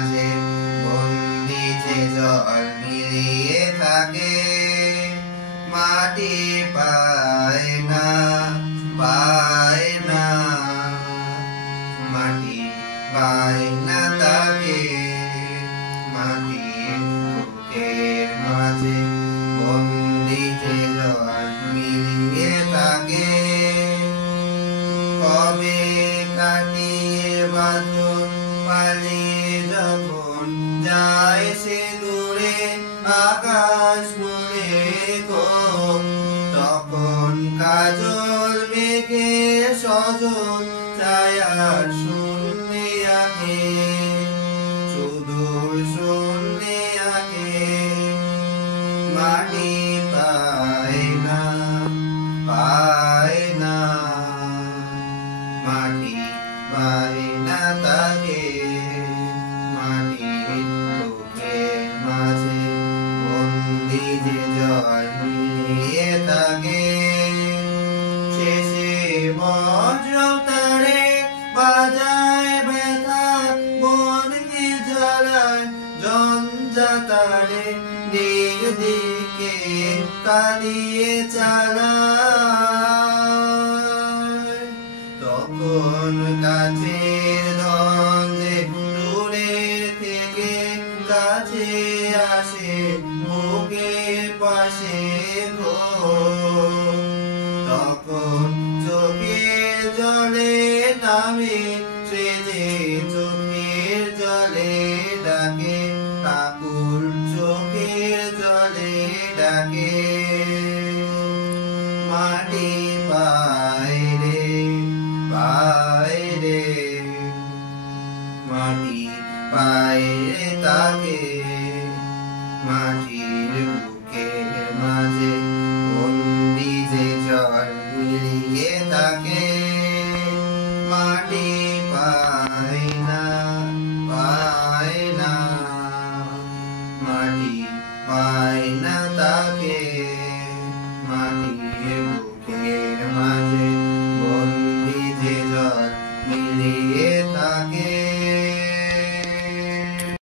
মাঝে বন্দি যে জল মিলিয়ে থাকে, মাটি পায় না পায় না, মাটি পায় না তাকে। মাটির বুকের মাঝে বন্দি যে জল মিলিয়ে থাকে, কবে কাটিয়ে বাঁধন পালিয়ে যখন যায় সে দূরে আকাশ মুড়ে গো, তখন কাজল মেঘে সজল ছায়া শূন্যে আঁকে, সুদূর শূন্যে আঁকে। মাটি পায় না পায় না, মাটি পায় না তাকে। মাটির বুকের মাঝে বন্দি যে জল মিলিয়ে থাকে, শেষে বজ্রতারে বাজায় ব্যথা, বনকে জ্বালায় জঞ্জাতারে, দিক দিকে কাঁদিয়ে চালায়। তখন কাছের ধন যে দূরের থেকে কাছে আসে বুকের পাশে গো, তখন চোখের জলে নামে সে যে চোখের জলে ডাকে, কাকুর চোখের জলে ডাকে। মাটি পায় রে পায় রে, মাটি পায় রে তাকে। মাটির বুকে